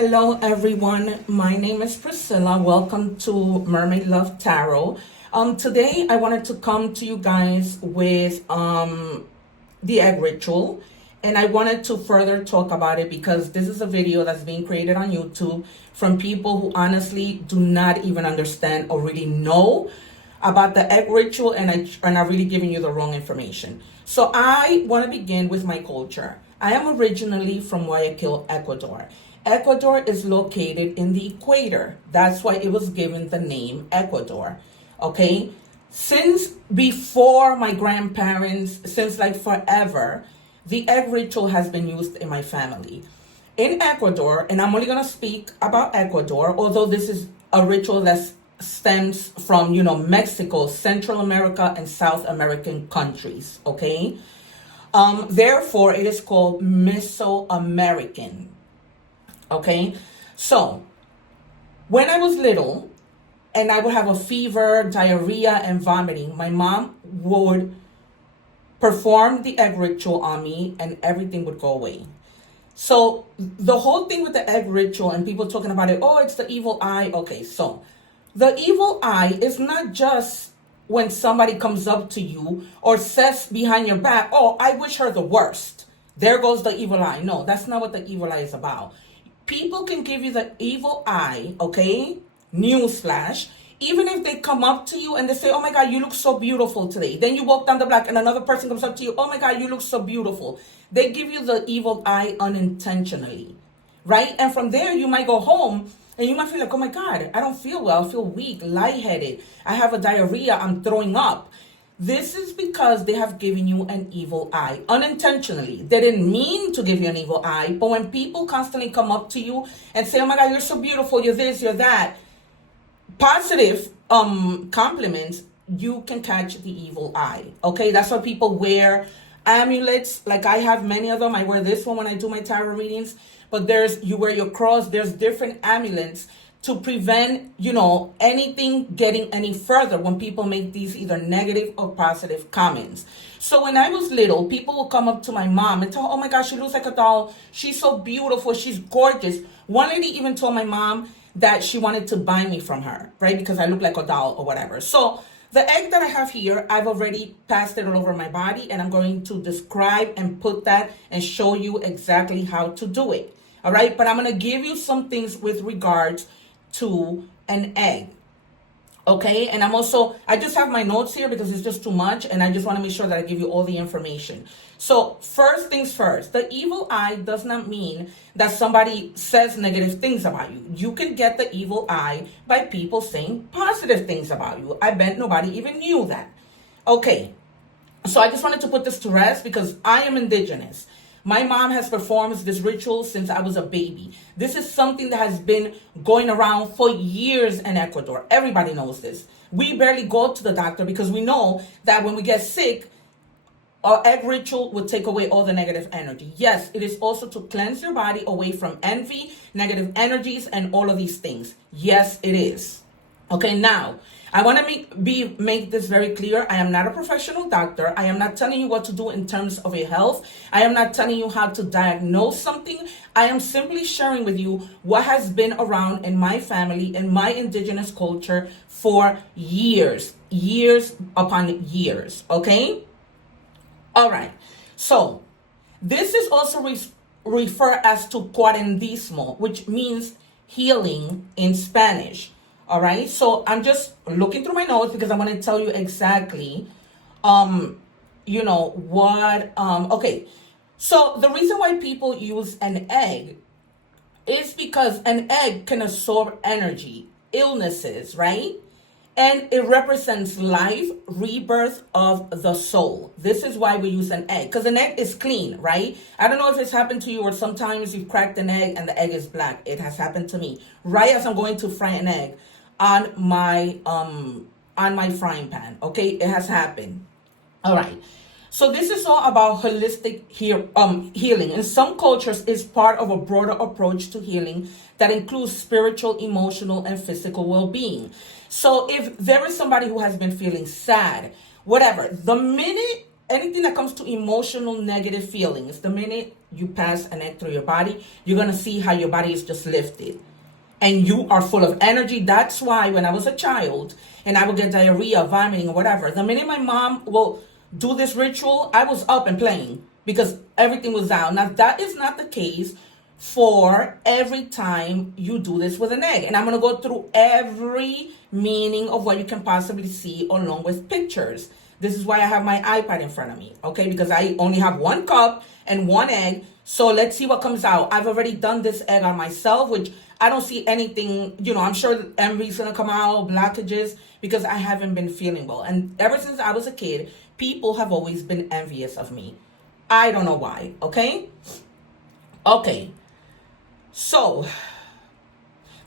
Hello everyone, my name is Priscilla. Welcome to Mermaid Love Tarot. Today I wanted to come to you guys with the egg ritual, and I wanted to further talk about it because this is a video that's being created on YouTube from people who honestly do not even understand or really know about the egg ritual, and are really giving you the wrong information. So I want to begin with my culture. I am originally from Guayaquil, Ecuador. Ecuador is located in the equator. That's why it was given the name Ecuador. Okay? Since before my grandparents, since like forever, the egg ritual has been used in my family. In Ecuador, and I'm only going to speak about Ecuador, although this is a ritual that stems from, Mexico, Central America, and South American countries. Okay? Therefore, it is called Mesoamerican. Okay, so when I was little and I would have a fever, diarrhea, and vomiting, my mom would perform the egg ritual on me and everything would go away. So the whole thing with the egg ritual and people talking about it, oh, it's the evil eye. Okay, so the evil eye is not just when somebody comes up to you or says behind your back, oh, I wish her the worst. There goes the evil eye. No, that's not what the evil eye is about. People can give you the evil eye, okay? Newsflash. Even if they come up to you and they say, oh my God, you look so beautiful today. Then you walk down the block and another person comes up to you, oh my God, you look so beautiful. They give you the evil eye unintentionally, right? And from there, you might go home and you might feel like, oh my God, I don't feel well. I feel weak, lightheaded. I have a diarrhea. I'm throwing up. This is because they have given you an evil eye unintentionally. They didn't mean to give you an evil eye, but when people constantly come up to you and say, oh my God, you're so beautiful, you're this, you're that, positive compliments, you can catch the evil eye. Okay, that's why people wear amulets. Like I have many of them. I wear this one when I do my tarot readings, but you wear your cross. There's different amulets to prevent, anything getting any further when people make these either negative or positive comments. So when I was little, people would come up to my mom and tell her, oh my gosh, she looks like a doll. She's so beautiful. She's gorgeous. One lady even told my mom that she wanted to buy me from her, right? Because I look like a doll or whatever. So the egg that I have here, I've already passed it all over my body, and I'm going to describe and put that and show you exactly how to do it. All right. But I'm going to give you some things with regards to an egg. Okay, and I just have my notes here because it's just too much, and I just want to make sure that I give you all the information. So first things first, the evil eye does not mean that somebody says negative things about you. You can get the evil eye by people saying positive things about you. I bet nobody even knew that. Okay, so I just wanted to put this to rest because I am indigenous. My mom has performed this ritual since I was a baby. This is something that has been going around for years in Ecuador. Everybody knows this. We barely go to the doctor because we know that when we get sick, our egg ritual would take away all the negative energy. This is also to cleanse your body away from envy, negative energies, and all of these things. Yes, it is. Okay, now, I want to make this very clear. I am not a professional doctor. I am not telling you what to do in terms of your health. I am not telling you how to diagnose something. I am simply sharing with you what has been around in my family, in my indigenous culture for years upon years. Okay? All right. So, this is also referred as to cuarendismo, which means healing in Spanish. All right, so I'm just looking through my notes because I want to tell you exactly, okay. So the reason why people use an egg is because an egg can absorb energy, illnesses, right? And it represents life, rebirth of the soul. This is why we use an egg, because an egg is clean, right? I don't know if it's happened to you or sometimes you've cracked an egg and the egg is black. It has happened to me. Right as I'm going to fry an egg on my frying pan. Okay, it has happened. All right. So this is all about holistic healing. In some cultures, it's part of a broader approach to healing that includes spiritual, emotional, and physical well-being. So if there is somebody who has been feeling sad, whatever, the minute anything that comes to emotional negative feelings, the minute you pass an egg through your body, you're going to see how your body is just lifted. And you are full of energy. That's why when I was a child and I would get diarrhea, vomiting, or whatever, the minute my mom will do this ritual, I was up and playing because everything was down. Now, that is not the case for every time you do this with an egg. And I'm going to go through every meaning of what you can possibly see along with pictures. This is why I have my iPad in front of me, okay? Because I only have 1 cup and 1 egg. So let's see what comes out. I've already done this egg on myself, which I don't see anything, I'm sure envy's going to come out, blockages, because I haven't been feeling well. And ever since I was a kid, people have always been envious of me. I don't know why, okay? Okay. So,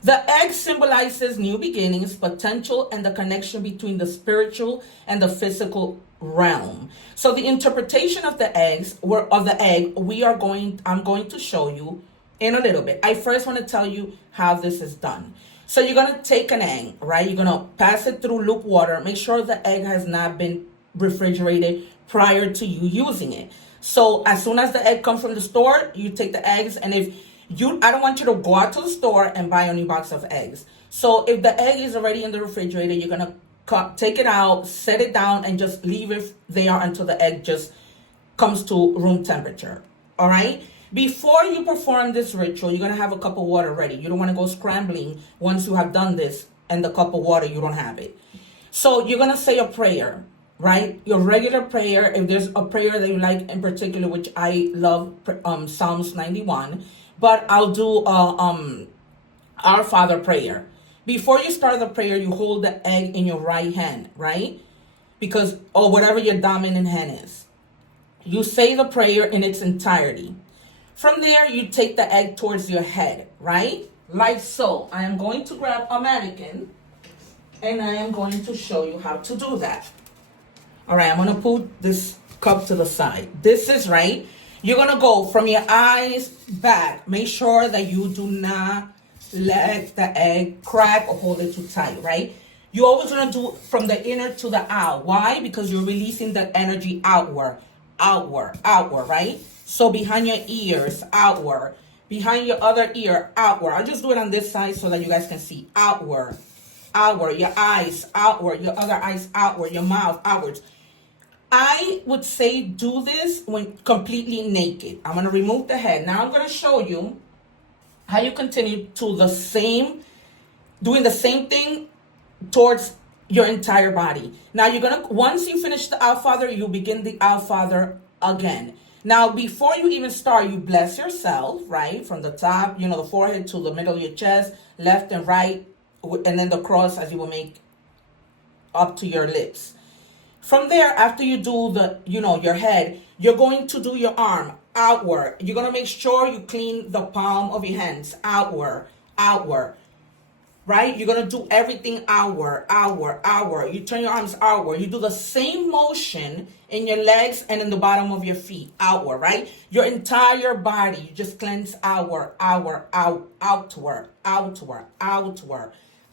the egg symbolizes new beginnings, potential, and the connection between the spiritual and the physical realm. So the interpretation of the egg, I'm going to show you in a little bit. I first want to tell you how this is done. So you're going to take an egg, right? You're going to pass it through lukewarm water. Make sure the egg has not been refrigerated prior to you using it. So as soon as the egg comes from the store, you take the eggs, and I don't want you to go out to the store and buy a new box of eggs. So if the egg is already in the refrigerator, you're going to take it out, set it down, and just leave it there until the egg just comes to room temperature. All right? Before you perform this ritual, you're going to have a cup of water ready. You don't want to go scrambling once you have done this and the cup of water, you don't have it. So you're going to say a prayer, right? Your regular prayer. If there's a prayer that you like in particular, which I love, Psalms 91, but I'll do Our Father prayer. Before you start the prayer, you hold the egg in your right hand, right? Or whatever your dominant hand is. You say the prayer in its entirety. From there, you take the egg towards your head, right? Like so. I am going to grab a mannequin, and I am going to show you how to do that. All right, I'm going to put this cup to the side. This is right. You're going to go from your eyes back. Make sure that you do not let the egg crack or hold it too tight, right? You're always going to do from the inner to the out. Why? Because you're releasing the energy outward, right? So behind your ears, outward. Behind your other ear, outward. I'll just do it on this side so that you guys can see. Outward. Your eyes, outward. Your other eyes, outward. Your mouth, outwards. I would say do this when completely naked. I'm going to remove the head. Now I'm going to show you how you continue to doing the same thing towards your entire body. Now once you finish the Our Father, you begin the Our Father again. Now, before you even start, you bless yourself, right? From the top, the forehead to the middle of your chest, left and right, and then the cross as you will make up to your lips. From there, after you do your head, you're going to do your arm outward. You're going to make sure you clean the palm of your hands outward, right? You're going to do everything outward. You turn your arms outward. You do the same motion in your legs and in the bottom of your feet, outward, right? Your entire body, you just cleanse outward,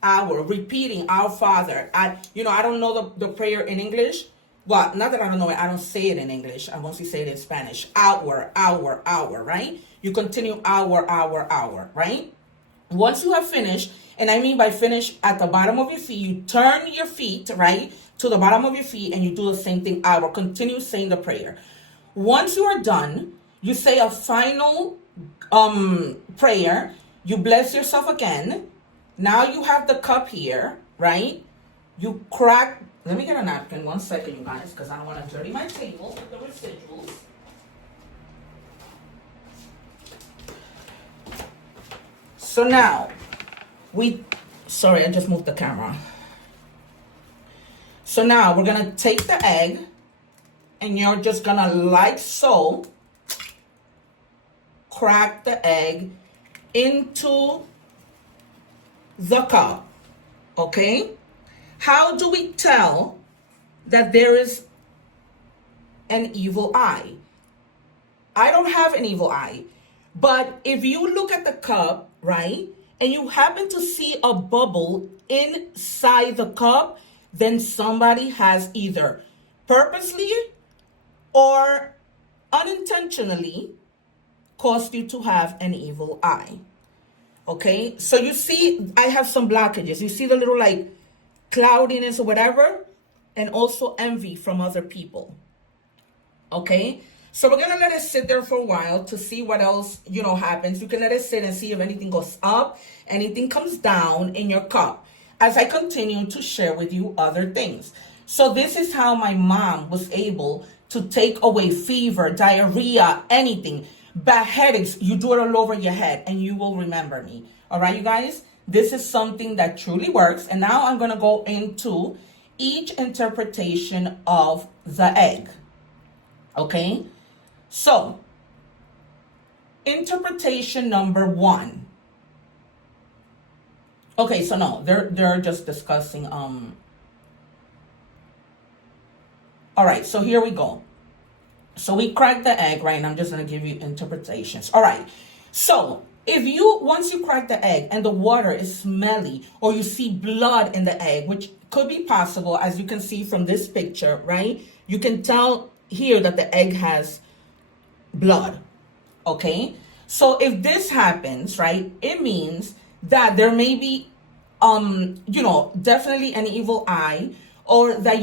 repeating Our Father. I don't know the prayer in English. Well, not that I don't know it, I don't say it in English. I mostly say it in Spanish. Outward, right? You continue hour, right? Once you have finished, and I mean by finish, at the bottom of your feet, you turn your feet, right, to the bottom of your feet, and you do the same thing hour. Continue saying the prayer. Once you are done, you say a final prayer. You bless yourself again. Now you have the cup here, right? You crack. Let me get a napkin. 1 second, you guys, because I don't want to dirty my table with the residuals. So now, sorry, I just moved the camera. So now we're going to take the egg, and you're just going to, like so, crack the egg into the cup, okay? How do we tell that there is an evil eye? I don't have an evil eye, but if you look at the cup, right, and you happen to see a bubble inside the cup, then somebody has either purposely or unintentionally caused you to have an evil eye. Okay, so you see, I have some blockages. You see the little like cloudiness or whatever, and also envy from other people. Okay, so we're gonna let it sit there for a while to see what else, happens. You can let it sit and see if anything goes up, anything comes down in your cup, as I continue to share with you other things. So this is how my mom was able to take away fever, diarrhea, anything. Bad headaches, you do it all over your head and you will remember me. All right, you guys, this is something that truly works. And now I'm going to go into each interpretation of the egg. Okay, so interpretation number 1. Okay, so no, they're just discussing. All right, so here we go. So we cracked the egg, right? And I'm just going to give you interpretations. All right. So once you crack the egg and the water is smelly, or you see blood in the egg, which could be possible, as you can see from this picture, right? You can tell here that the egg has blood. Okay. So if this happens, right, it means that there may be, definitely an evil eye, or that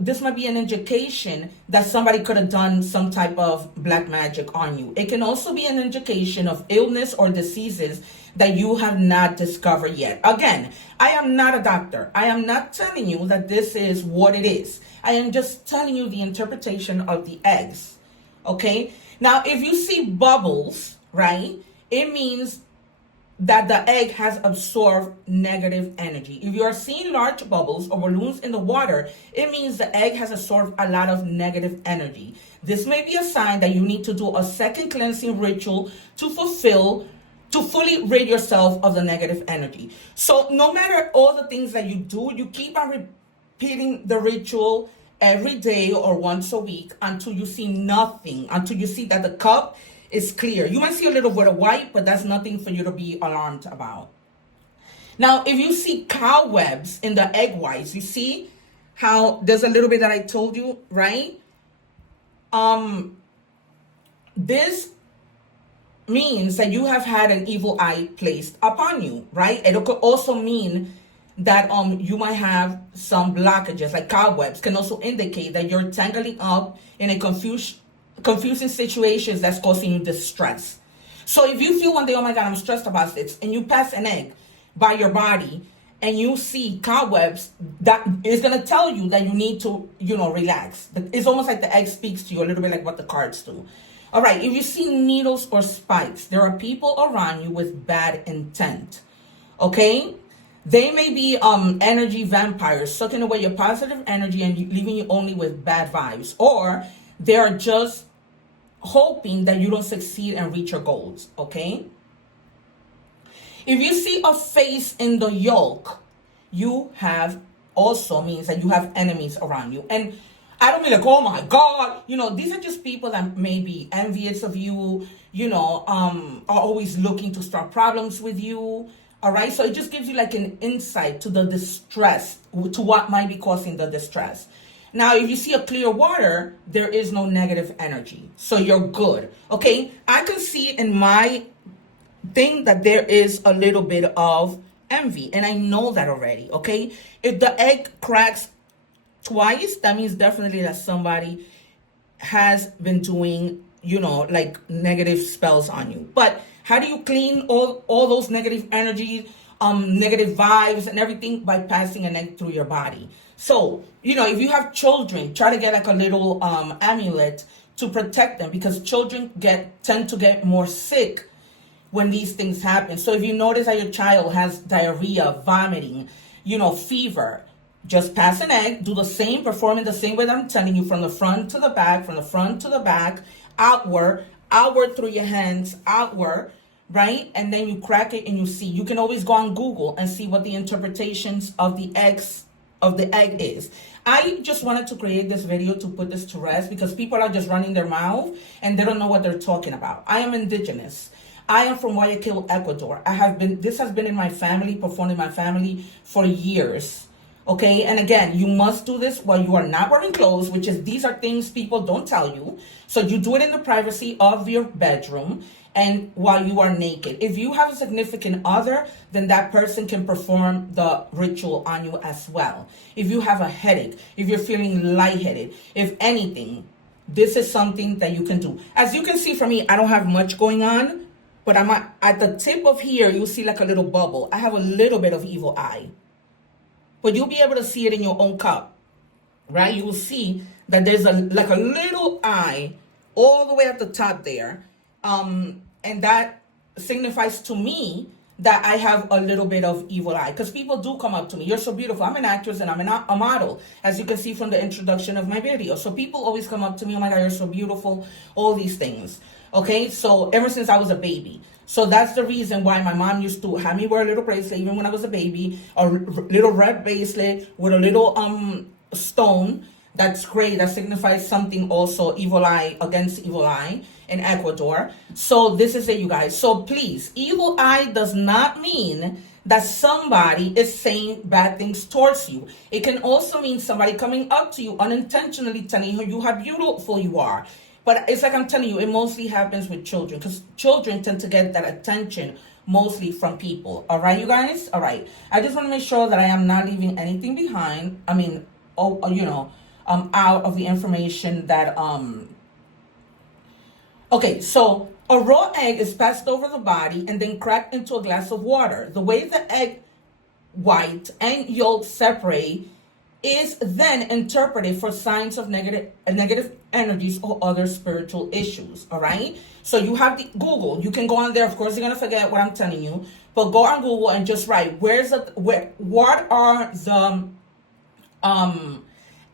this might be an indication that somebody could have done some type of black magic on you. It can also be an indication of illness or diseases that you have not discovered yet. Again, I am not a doctor. I am not telling you that this is what it is. I am just telling you the interpretation of the eggs. Okay? Now, if you see bubbles, right, it means that the egg has absorbed negative energy. If you are seeing large bubbles or balloons in the water, it means the egg has absorbed a lot of negative energy. This may be a sign that you need to do a second cleansing ritual to fully rid yourself of the negative energy. So no matter all the things that you do, you keep on repeating the ritual every day or once a week until you see nothing, until you see that the cup is clear. You might see a little bit of white, but that's nothing for you to be alarmed about. Now, if you see cobwebs in the egg whites, you see how there's a little bit that I told you, right? This means that you have had an evil eye placed upon you, right? It could also mean that you might have some blockages, like cobwebs can also indicate that you're tangling up in a confusing situations that's causing you distress. So if you feel one day, oh my God, I'm stressed about this, and you pass an egg by your body and you see cobwebs, that is going to tell you that you need to, relax. It's almost like the egg speaks to you a little bit like what the cards do. All right, if you see needles or spikes, there are people around you with bad intent. Okay? They may be energy vampires, sucking away your positive energy and leaving you only with bad vibes. Or they are just hoping that you don't succeed and reach your goals, okay? If you see a face in the yolk, you have also means that you have enemies around you. And I don't mean like, oh my God, these are just people that may be envious of you, are always looking to start problems with you. All right, so it just gives you like an insight to the distress, to what might be causing the distress. Now, if you see a clear water, there is no negative energy. So you're good. Okay, I can see in my thing that there is a little bit of envy. And I know that already. Okay, if the egg cracks twice, that means definitely that somebody has been doing, like negative spells on you. But how do you clean all those negative energies, negative vibes and everything? By passing an egg through your body. So, if you have children, try to get like a little amulet to protect them, because children tend to get more sick when these things happen. So if you notice that your child has diarrhea, vomiting, fever, just pass an egg, do the same, perform it the same way that I'm telling you, from the front to the back, outward through your hands, outward, right? And then you crack it and you see. You can always go on Google and see what the interpretations of the egg is. I just wanted to create this video to put this to rest, because people are just running their mouth and they don't know what they're talking about. I am indigenous. I am from Guayaquil, Ecuador. This has been in my family, performed in my family for years. Okay, and again, you must do this while you are not wearing clothes, which is these are things people don't tell you. So you do it in the privacy of your bedroom and while you are naked. If you have a significant other, then that person can perform the ritual on you as well. If you have a headache, if you're feeling lightheaded, if anything, this is something that you can do. As you can see from me, I don't have much going on, but I'm at the tip of here, you'll see like a little bubble. I have a little bit of evil eye. But you'll be able to see it in your own cup, right? You will see that there's like a little eye all the way at the top there. And that signifies to me that I have a little bit of evil eye. Because people do come up to me. You're so beautiful. I'm an actress and I'm a model, as you can see from the introduction of my video. So people always come up to me, oh my God, you're so beautiful, all these things. Okay, so ever since I was a baby. So that's the reason why my mom used to have me wear a little bracelet even when I was a baby, a little red bracelet with a little stone. That's great. That signifies something also, evil eye, against evil eye in Ecuador. So this is it, you guys. So please, evil eye does not mean that somebody is saying bad things towards you. It can also mean somebody coming up to you unintentionally telling you how beautiful you are. But it's like I'm telling you, it mostly happens with children because children tend to get that attention mostly from people. All right, you guys? All right. I just want to make sure that I am not leaving anything behind. I mean, out of the information that, okay, so a raw egg is passed over the body and then cracked into a glass of water. The way the egg white and yolk separate is then interpreted for signs of negative energies or other spiritual issues. All right, so you have the Google. You can go on there. Of course, you're gonna forget what I'm telling you, but go on Google and just write what are the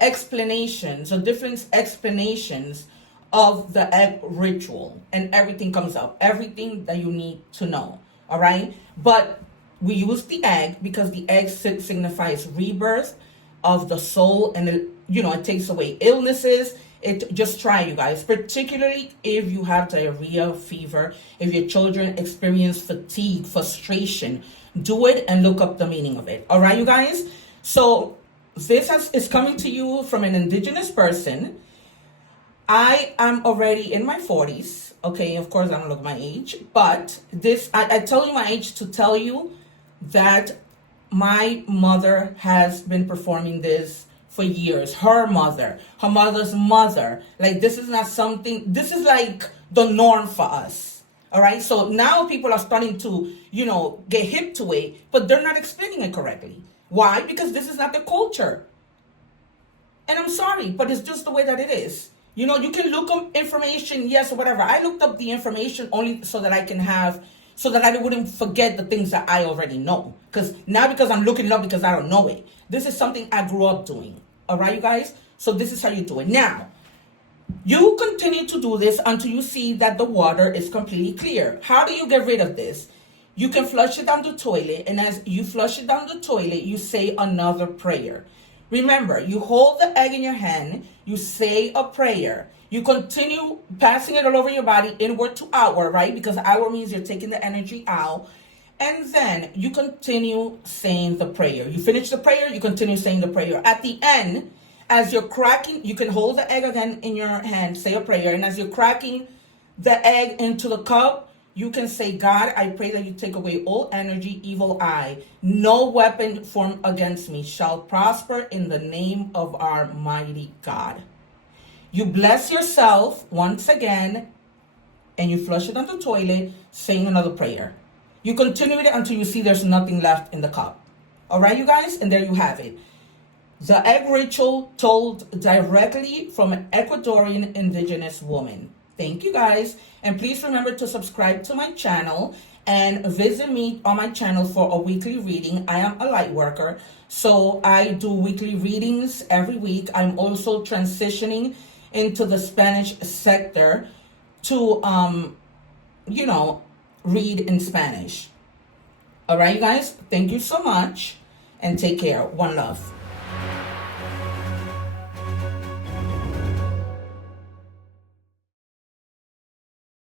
explanations or different explanations of the egg ritual, and everything comes up. Everything that you need to know. All right, but we use the egg because the egg signifies rebirth of the soul, and it takes away illnesses. Just try, you guys, particularly if you have diarrhea, fever, if your children experience fatigue, frustration, do it and look up the meaning of it. All right, you guys. So this is coming to you from an indigenous person. I am already in my 40s. Okay, of course I don't look my age, but I tell you my age to tell you that my mother has been performing this for years. Her mother's mother. Like, this is not something, this is like the norm for us. All right. So now people are starting to, get hip to it, but they're not explaining it correctly. Why? Because this is not the culture. And I'm sorry, but it's just the way that it is. You can look up information, yes, or whatever. I looked up the information only so that I wouldn't forget the things that I already know. Because I'm looking it up because I don't know it. This is something I grew up doing. All right, you guys? So this is how you do it. Now, you continue to do this until you see that the water is completely clear. How do you get rid of this? You can flush it down the toilet. And as you flush it down the toilet, you say another prayer. Remember, you hold the egg in your hand. You say a prayer. You continue passing it all over your body, inward to outward, right? Because outward means you're taking the energy out. And then you continue saying the prayer. You finish the prayer, you continue saying the prayer. At the end, as you're cracking, you can hold the egg again in your hand, say a prayer. And as you're cracking the egg into the cup, you can say, God, I pray that you take away all energy, evil eye. No weapon formed against me shall prosper in the name of our mighty God. You bless yourself once again, and you flush it down the toilet, saying another prayer. You continue it until you see there's nothing left in the cup. All right, you guys? And there you have it. The egg ritual told directly from an Ecuadorian indigenous woman. Thank you, guys. And please remember to subscribe to my channel and visit me on my channel for a weekly reading. I am a light worker, so I do weekly readings every week. I'm also transitioning into the Spanish sector to, read in Spanish. All right, you guys, thank you so much and take care. One love.